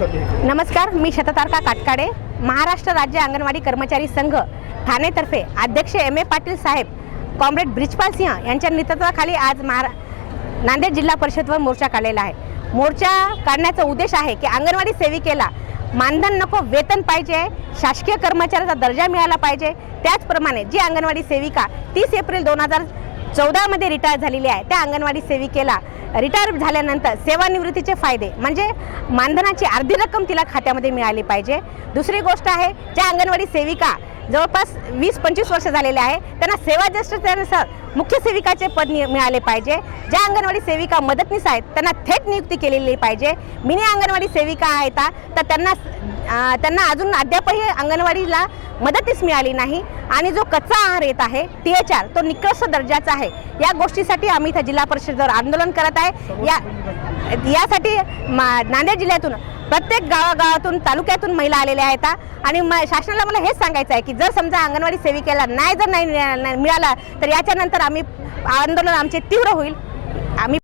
नमस्कार मी शततारका काटकाडे. महाराष्ट्र राज्य अंगणवाडी कर्मचारी संघ ठाणेतर्फे अध्यक्ष एम ए पाटील साहेब कॉम्रेड ब्रिजपाल सिंह यांच्या नेतृत्वाखाली आज महारा नांदेड जिल्हा परिषदवर मोर्चा काढलेला आहे. मोर्चा काढण्याचा उद्देश आहे की अंगणवाडी सेविकेला मानधन नको वेतन पाहिजे शासकीय कर्मचाऱ्याचा दर्जा मिळाला पाहिजे. त्याचप्रमाणे जी अंगणवाडी सेविका तीस एप्रिल दोन हजार चौदामध्ये रिटायर झालेली आहे त्या अंगणवाडी सेविकेला रिटायर झाल्यानंतर सेवानिवृत्तीचे फायदे म्हणजे मानधनाची अर्धी रक्कम तिला खात्यामध्ये मिळाली पाहिजे. दुसरी गोष्ट आहे ज्या अंगणवाडी सेविका जवळपास वीस पंचवीस वर्ष झालेले आहे. त्यांना सेवा ज्येष्ठतेनुसार मुख्य सेविकाचे पद नि- मिळाले पाहिजे. ज्या अंगणवाडी सेविका मदतनीस आहेत त्यांना थेट नियुक्ती केलेली पाहिजे. मिनी अंगणवाडी सेविका आहेत तर त्यांना त्यांना अजून अद्यापही अंगणवाडीला मदतीस मिळाली नाही. आणि जो कच्चा आहार येत आहे टी एच आर तो निकृष्ट दर्जाचा आहे. या गोष्टीसाठी आम्ही इथं जिल्हा परिषदेवर आंदोलन करत आहे. या यासाठी मा- नांदेड जिल्ह्यातून प्रत्येक गावागावातून तालुक्यातून महिला आलेल्या आहेत आणि म- शासनाला मला हेच सांगायचं आहे की जर समजा अंगणवाडी सेविकेला नाही जर नाही मिळाला तर याच्यानंतर आम्ही आंदोलन आमचे तीव्र होईल. आम्ही